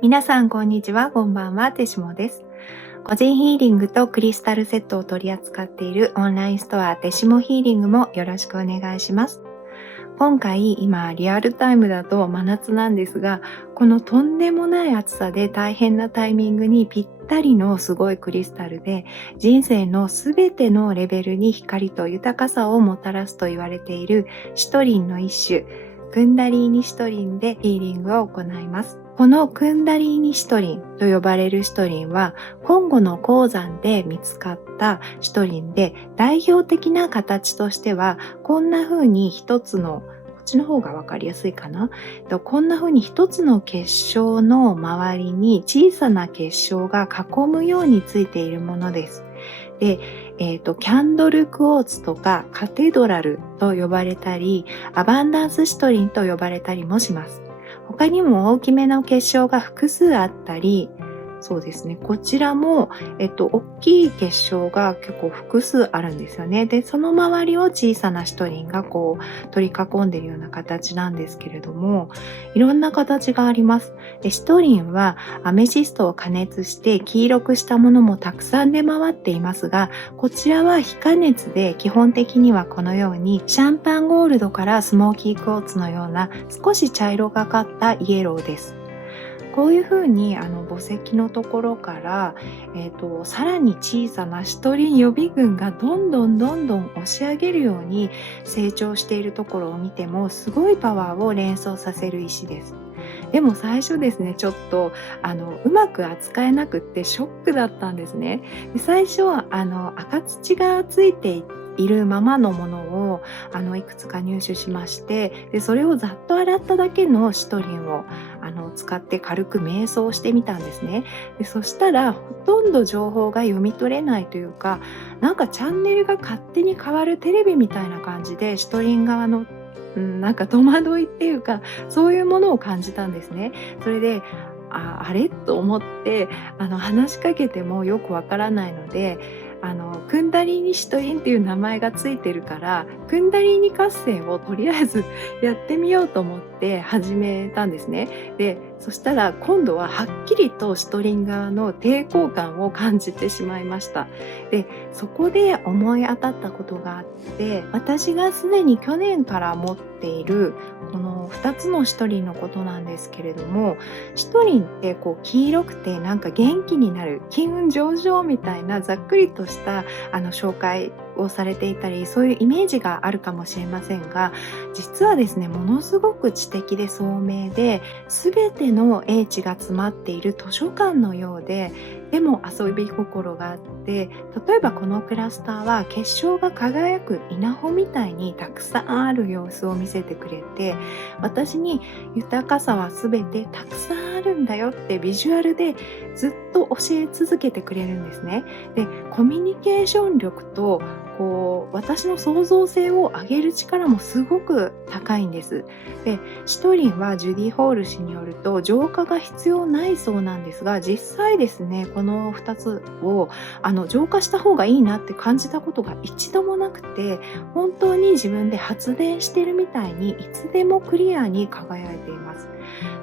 皆さんこんにちは、こんばんは、てしもです。個人ヒーリングとクリスタルセットを取り扱っているオンラインストアてしもヒーリングもよろしくお願いします。今回、今リアルタイムだと真夏なんですが、このとんでもない暑さで大変なタイミングにぴったりのすごいクリスタルで、人生のすべてのレベルに光と豊かさをもたらすと言われているシトリンの一種、クンダリーニシトリンでヒーリングを行います。このクンダリーニシトリンと呼ばれるシトリンは、コンゴの鉱山で見つかったシトリンで、代表的な形としては、こんな風に一つの、こっちの方がわかりやすいかな。こんな風に一つの結晶の周りに小さな結晶が囲むようについているものです。で、キャンドルクォーツとかカテドラルと呼ばれたり、アバンダンスシトリンと呼ばれたりもします。他にも大きめの結晶が複数あったり、そうですね、こちらも、大きい結晶が結構複数あるんですよね。で、その周りを小さなシトリンがこう取り囲んでいるような形なんですけれども、いろんな形があります。で、シトリンはアメシストを加熱して黄色くしたものもたくさん出回っていますが、こちらは非加熱で基本的にはこのようにシャンパンゴールドからスモーキークォーツのような少し茶色がかったイエローです。こういうふうに墓石のところから、さらに小さなシトリン予備軍がどんどん押し上げるように成長しているところを見てもすごいパワーを連想させる石です。でも最初ですね、ちょっとうまく扱えなくってショックだったんですね。で、最初は赤土がついているままのものをいくつか入手しまして、でそれをざっと洗っただけのシトリンを使って軽く瞑想してみたんですね。でそしたらほとんど情報が読み取れないというか、なんかチャンネルが勝手に変わるテレビみたいな感じでシトリン側のなんか戸惑いっていうか、そういうものを感じたんですね。それで、あれと思って、話しかけてもよくわからないので、クンダリーニシトリンっていう名前がついてるから、クンダリーニ活性をとりあえずやってみようと思って始めたんですね。で、そしたら今度ははっきりとシトリン側の抵抗感を感じてしまいました。で、そこで思い当たったことがあって、私がすでに去年から持っているこの2つのシトリンのことなんですけれども、シトリンってこう黄色くてなんか元気になる、気運上々みたいなざっくりとした紹介をされていたり、そういうイメージがあるかもしれませんが、実はですね、ものすごく知的で聡明で、全ての英知が詰まっている図書館のようで、でも遊び心があって、例えばこのクラスターは結晶が輝く稲穂みたいにたくさんある様子を見せてくれて、私に豊かさは全てたくさんあるんだよってビジュアルでずっと教え続けてくれるんですね。で、コミュニケーション力とこう私の創造性を上げる力もすごく高いんです。で、シトリンはジュディ・ホール氏によると浄化が必要ないそうなんですが、実際ですね、この2つを浄化した方がいいなって感じたことが一度もなくて、本当に自分で発電してるみたいにいつでもクリアに輝いています。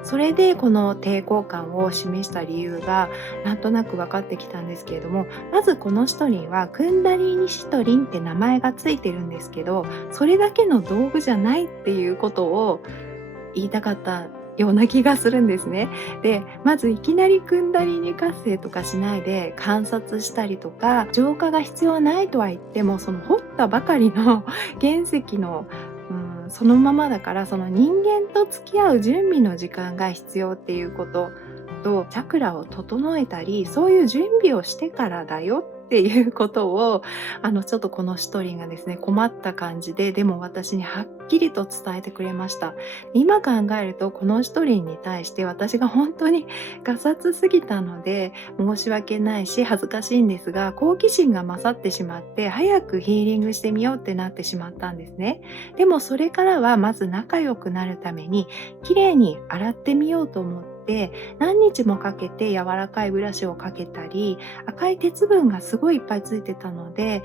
それでこの抵抗感を示した理由がなんとなく分かってきたんですけれども、まずこのシトリンはクンダリーニシトリンって名前がついてるんですけど、それだけの道具じゃないっていうことを言いたかったような気がするんですね。で、まずいきなりクンダリーニ活性とかしないで観察したりとか、浄化が必要ないとは言っても、その掘ったばかりの原石のそのままだから、その人間と付き合う準備の時間が必要っていうことと、チャクラを整えたり、そういう準備をしてからだよっていうことを、ちょっとこのシトリンがですね、困った感じで、でも私にはっきりと伝えてくれました。今考えると、このシトリンに対して私が本当にガサツすぎたので、申し訳ないし恥ずかしいんですが、好奇心が勝ってしまって、早くヒーリングしてみようってなってしまったんですね。でもそれからはまず仲良くなるために、綺麗に洗ってみようと思って、って何日もかけて柔らかいブラシをかけたり、赤い鉄分がすごいいっぱいついてたので、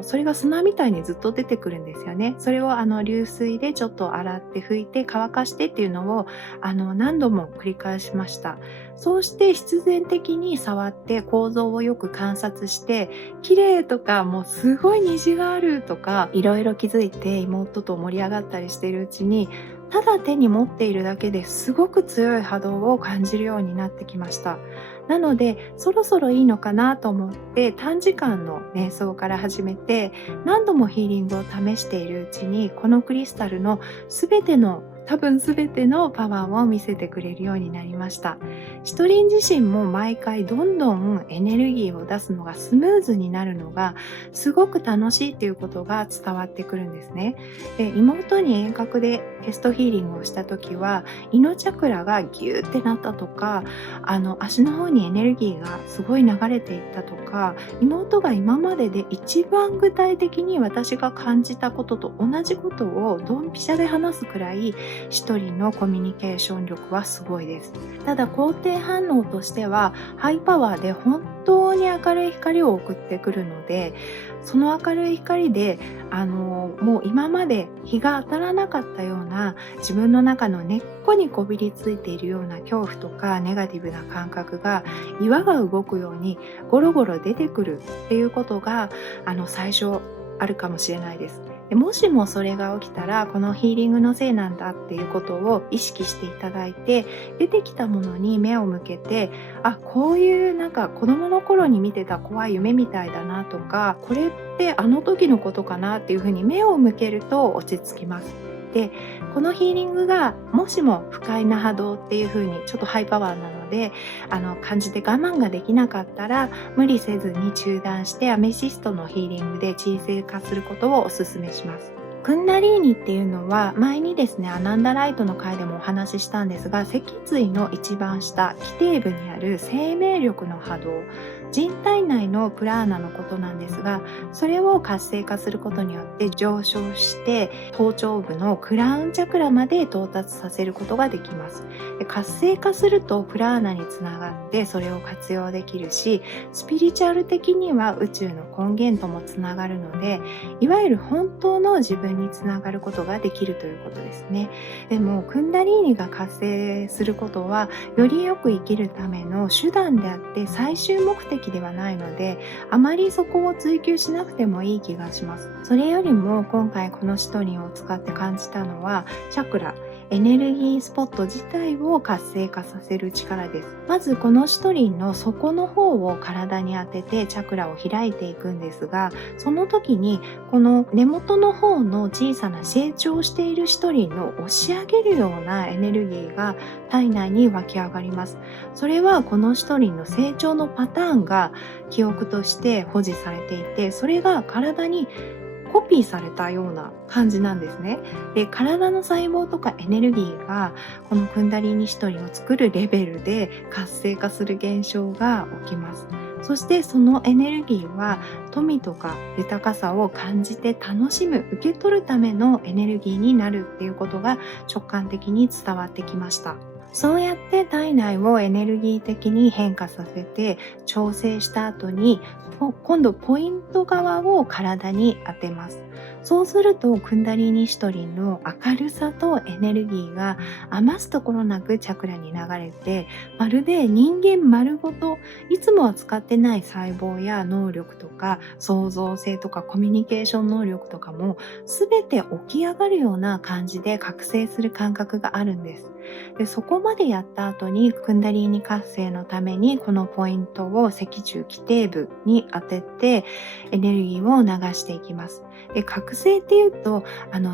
それが砂みたいにずっと出てくるんですよね。それを流水でちょっと洗って拭いて乾かしてっていうのを何度も繰り返しました。そうして必然的に触って構造をよく観察して、綺麗とかもうすごい虹があるとかいろいろ気づいて妹と盛り上がったりしているうちに、ただ手に持っているだけですごく強い波動を感じるようになってきました。なのでそろそろいいのかなと思って短時間の瞑想から始めて、何度もヒーリングを試しているうちにこのクリスタルの多分全てのパワーを見せてくれるようになりました。シトリン自身も毎回どんどんエネルギーを出すのがスムーズになるのがすごく楽しいっていうことが伝わってくるんですね。で、妹に遠隔でテストヒーリングをした時は胃のチャクラがギューってなったとか、足の方にエネルギーがすごい流れていったとか、妹が今までで一番具体的に私が感じたことと同じことをドンピシャで話すくらい一人のコミュニケーション力はすごいです。ただ肯定反応としてはハイパワーで本当に明るい光を送ってくるので、その明るい光でもう今まで日が当たらなかったような自分の中の根っこにこびりついているような恐怖とかネガティブな感覚が岩が動くようにゴロゴロ出てくるっていうことが最初あるかもしれないです。でもしもそれが起きたらこのヒーリングのせいなんだっていうことを意識していただいて、出てきたものに目を向けて、こういうなんか子供の頃に見てた怖い夢みたいだなとか、これってあの時のことかなっていうふうに目を向けると落ち着きます。で、このヒーリングがもしも不快な波動っていう風にちょっとハイパワーなので感じて我慢ができなかったら無理せずに中断してアメシストのヒーリングで鎮静化することをお勧めします。クンダリーニっていうのは前にですねアナンダライトの回でもお話ししたんですが、脊椎の一番下基底部にある生命力の波動、人体内のプラーナのことなんですが、それを活性化することによって上昇して頭頂部のクラウンチャクラまで到達させることができます。で、活性化するとプラーナにつながってそれを活用できるし、スピリチュアル的には宇宙の根源ともつながるので、いわゆる本当の自分につながることができるということですね。でもクンダリーニが活性することはよりよく生きるための手段であって最終目的ではないので、あまりそこを追求しなくてもいい気がします。それよりも今回このシトリンを使って感じたのはチャクラ、エネルギースポット自体を活性化させる力です。まずこのシトリンの底の方を体に当ててチャクラを開いていくんですが、その時にこの根元の方の小さな成長しているシトリンの押し上げるようなエネルギーが体内に湧き上がります。それはこのシトリンの成長のパターンが記憶として保持されていて、それが体にコピーされたような感じなんですね。で、体の細胞とかエネルギーがこのクンダリーニシトリンを作るレベルで活性化する現象が起きます。そしてそのエネルギーは富とか豊かさを感じて楽しむ、受け取るためのエネルギーになるっていうことが直感的に伝わってきました。そうやって体内をエネルギー的に変化させて調整した後に今度ポイント側を体に当てます。そうするとクンダリーニシトリンの明るさとエネルギーが余すところなくチャクラに流れて、まるで人間丸ごといつもは使ってない細胞や能力とか創造性とかコミュニケーション能力とかも全て起き上がるような感じで覚醒する感覚があるんです。で、そこまでやった後にクンダリーニ活性のためにこのポイントを脊柱基底部に当ててエネルギーを流していきます。で、覚醒っていうと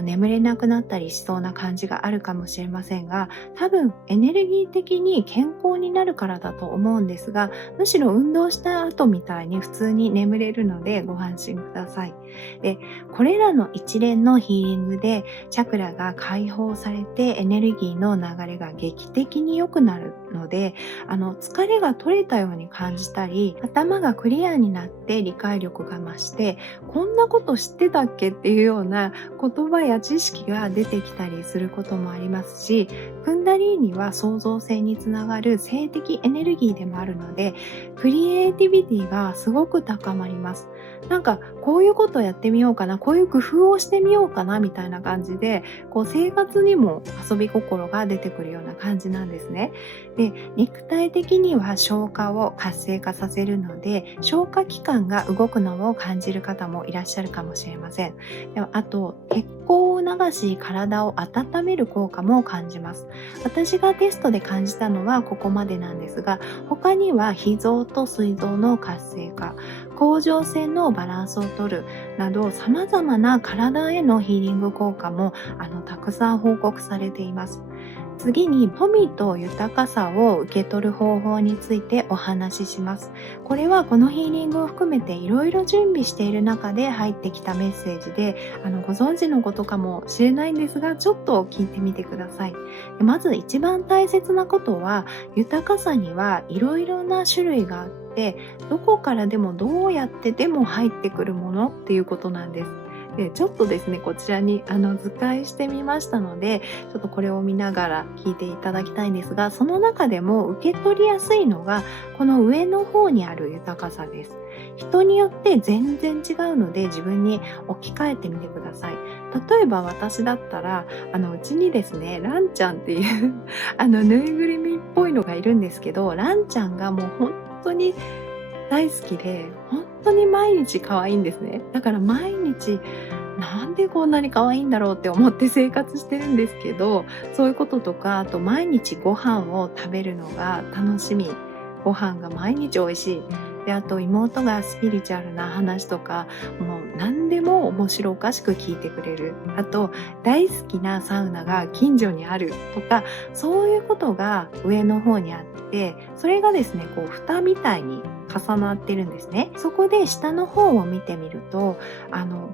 眠れなくなったりしそうな感じがあるかもしれませんが、多分エネルギー的に健康になるからだと思うんですが、むしろ運動した後みたいに普通に眠れるのでご安心ください。で、これらの一連のヒーリングでチャクラが解放されてエネルギーの流れが劇的に良くなるので、疲れが取れたように感じたり頭がクリアになってって理解力が増して、こんなこと知ってたっけっていうような言葉や知識が出てきたりすることもありますし、クンダリーニは創造性につながる性的エネルギーでもあるので、クリエイティビティがすごく高まります。なんかこういうことをやってみようかな、こういう工夫をしてみようかなみたいな感じで、生活にも遊び心が出てくるような感じなんですね。で、肉体的には消化を活性化させるので、消化器官が動くのを感じる方もいらっしゃるかもしれません。でもあと、血行を促し体を温める効果も感じます。私がテストで感じたのはここまでなんですが、他には脾臓と膵臓の活性化、甲状腺のバランスをとるなど、様々な体へのヒーリング効果もたくさん報告されています。次に、富と豊かさを受け取る方法についてお話しします。これはこのヒーリングを含めていろいろ準備している中で入ってきたメッセージで、ご存知のことかもしれないんですが、ちょっと聞いてみてください。まず一番大切なことは、豊かさにはいろいろな種類があって、どこからでもどうやってでも入ってくるものっていうことなんです。で、ちょっとですね、こちらに図解してみましたので、ちょっとこれを見ながら聞いていただきたいんですが、その中でも受け取りやすいのが、この上の方にある豊かさです。人によって全然違うので、自分に置き換えてみてください。例えば私だったら、うちにですね、ランちゃんっていうぬいぐるみっぽいのがいるんですけど、ランちゃんがもう本当に大好きで、本当に毎日可愛いんですね。だから毎日、なんでこんなに可愛いんだろうって思って生活してるんですけど、そういうこととか、あと毎日ご飯を食べるのが楽しみ。ご飯が毎日美味しい。で、あと妹がスピリチュアルな話とか、もう何でも面白おかしく聞いてくれる。あと、大好きなサウナが近所にあるとか、そういうことが上の方にあって、それがですね、蓋みたいに重なってるんですね。そこで下の方を見てみると、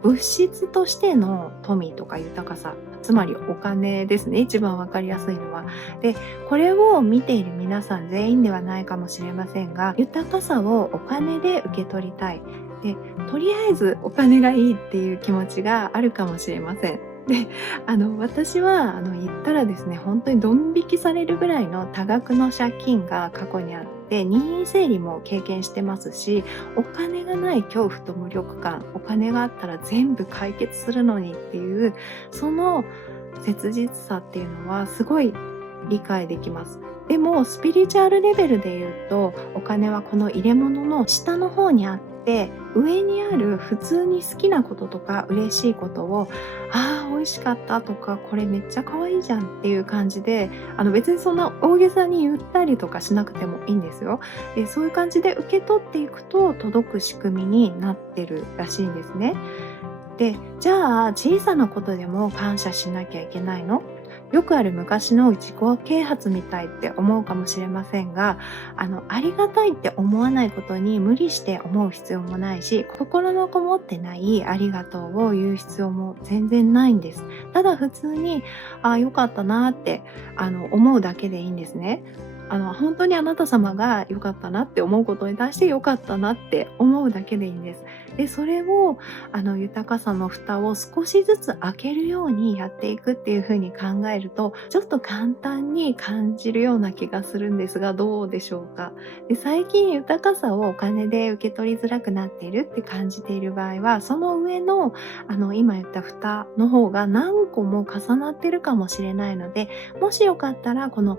物質としての富とか豊かさ、つまりお金ですね。一番わかりやすいのは。で、これを見ている皆さん全員ではないかもしれませんが、豊かさをお金で受け取りたい。で、とりあえずお金がいいっていう気持ちがあるかもしれません。で、私は、言ったらですね、本当にドン引きされるぐらいの多額の借金が過去にあって、任意整理も経験してますし、お金がない恐怖と無力感、お金があったら全部解決するのにっていう、その切実さっていうのはすごい理解できます。でも、スピリチュアルレベルで言うと、お金はこの入れ物の下の方にあって、上にある普通に好きなこととか嬉しいことを、ああ、美味しかったとか、これめっちゃ可愛いじゃんっていう感じで、別にそんな大げさに言ったりとかしなくてもいいんですよ。で、そういう感じで受け取っていくと届く仕組みになってるらしいんですね。で、じゃあ小さなことでも感謝しなきゃいけないの？よくある昔の自己啓発みたいって思うかもしれませんが、ありがたいって思わないことに無理して思う必要もないし、心のこもってないありがとうを言う必要も全然ないんです。ただ普通に、ああ、よかったなって、思うだけでいいんですね。本当にあなた様が良かったなって思うことに対して良かったなって思うだけでいいんです。で、それを豊かさの蓋を少しずつ開けるようにやっていくっていう風に考えると、ちょっと簡単に感じるような気がするんですが、どうでしょうか。で、最近豊かさをお金で受け取りづらくなっているって感じている場合は、その上の今言った蓋の方が何個も重なってるかもしれないので、もしよかったらこの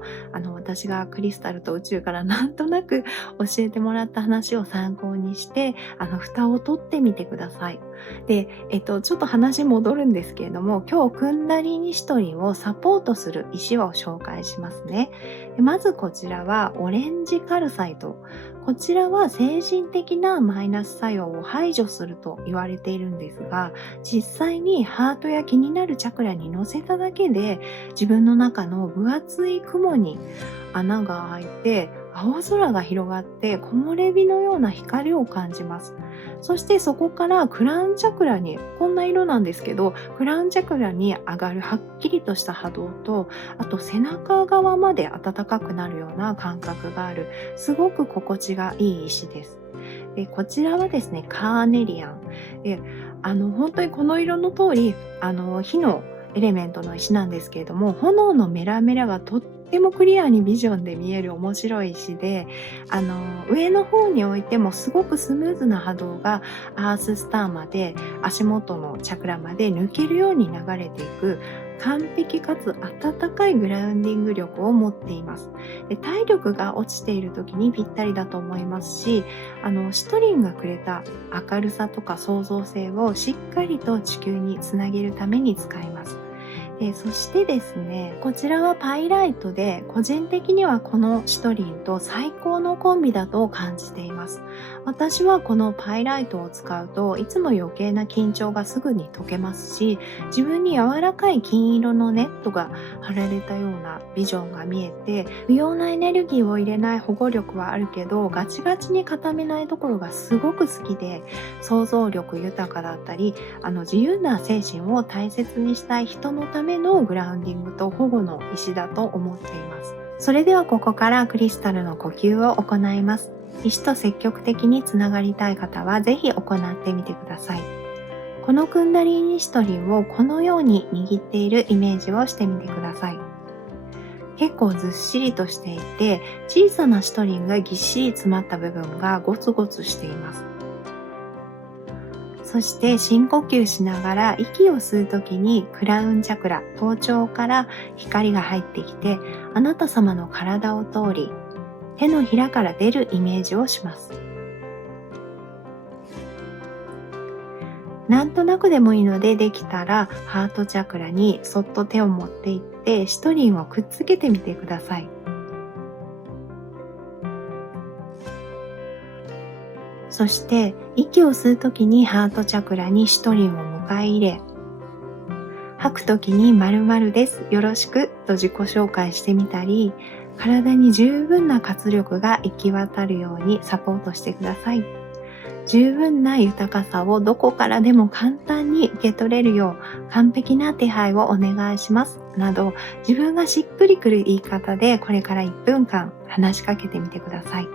私がクリスタルと宇宙からなんとなく教えてもらった話を参考にして、蓋を取ってみてください。で、ちょっと話戻るんですけれども、今日クンダリーニシトリンをサポートする石を紹介しますね。で、まずこちらはオレンジカルサイト。こちらは精神的なマイナス作用を排除すると言われているんですが、実際にハートや気になるチャクラに乗せただけで、自分の中の分厚い雲に穴が開いて、青空が広がって木漏れ日のような光を感じます。そしてそこからクラウンチャクラに、こんな色なんですけど、クラウンチャクラに上がるはっきりとした波動と、あと背中側まで暖かくなるような感覚がある、すごく心地がいい石です。で、こちらはですね、カーネリアン。で、本当にこの色の通り、火のエレメントの石なんですけれども、炎のメラメラがとってもクリアにビジョンで見える面白い石で、上の方に置いてもすごくスムーズな波動がアーススターまで、足元のチャクラまで抜けるように流れていく、完璧かつ温かいグラウンディング力を持っています。で、体力が落ちている時にぴったりだと思いますし、シトリンがくれた明るさとか創造性をしっかりと地球につなげるために使います。で、そしてですね、こちらはパイライトで、個人的にはこのシトリンと最高のコンビだと感じています。私はこのパイライトを使うといつも余計な緊張がすぐに解けますし、自分に柔らかい金色のネットが貼られたようなビジョンが見えて、不要なエネルギーを入れない保護力はあるけど、ガチガチに固めないところがすごく好きで、想像力豊かだったり、自由な精神を大切にしたい人のためのグラウンディングと保護の石だと思っています。それではここからクリスタルの呼吸を行います。石と積極的につながりたい方はぜひ行ってみてください。このクンダリーニシトリンをこのように握っているイメージをしてみてください。結構ずっしりとしていて、小さなシトリンがぎっしり詰まった部分がゴツゴツしています。そして深呼吸しながら息を吸うときにクラウンチャクラ、頭頂から光が入ってきて、あなた様の体を通り、手のひらから出るイメージをします。なんとなくでもいいので、できたらハートチャクラにそっと手を持っていってシトリンをくっつけてみてください。そして息を吸うときにハートチャクラにシトリンを迎え入れ、吐くときに〇〇です、よろしくと自己紹介してみたり、体に十分な活力が行き渡るようにサポートしてください。十分な豊かさをどこからでも簡単に受け取れるよう完璧な手配をお願いしますなど、自分がしっくりくる言い方でこれから1分間話しかけてみてください。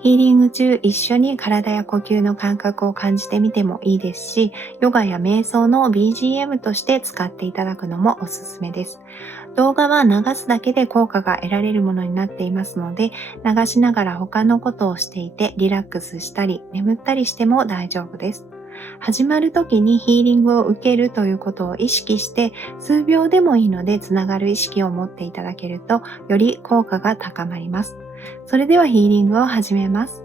ヒーリング中、一緒に体や呼吸の感覚を感じてみてもいいですし、ヨガや瞑想の BGM として使っていただくのもおすすめです。動画は流すだけで効果が得られるものになっていますので、流しながら他のことをしていてリラックスしたり眠ったりしても大丈夫です。始まる時にヒーリングを受けるということを意識して、数秒でもいいのでつながる意識を持っていただけると、より効果が高まります。それではヒーリングを始めます。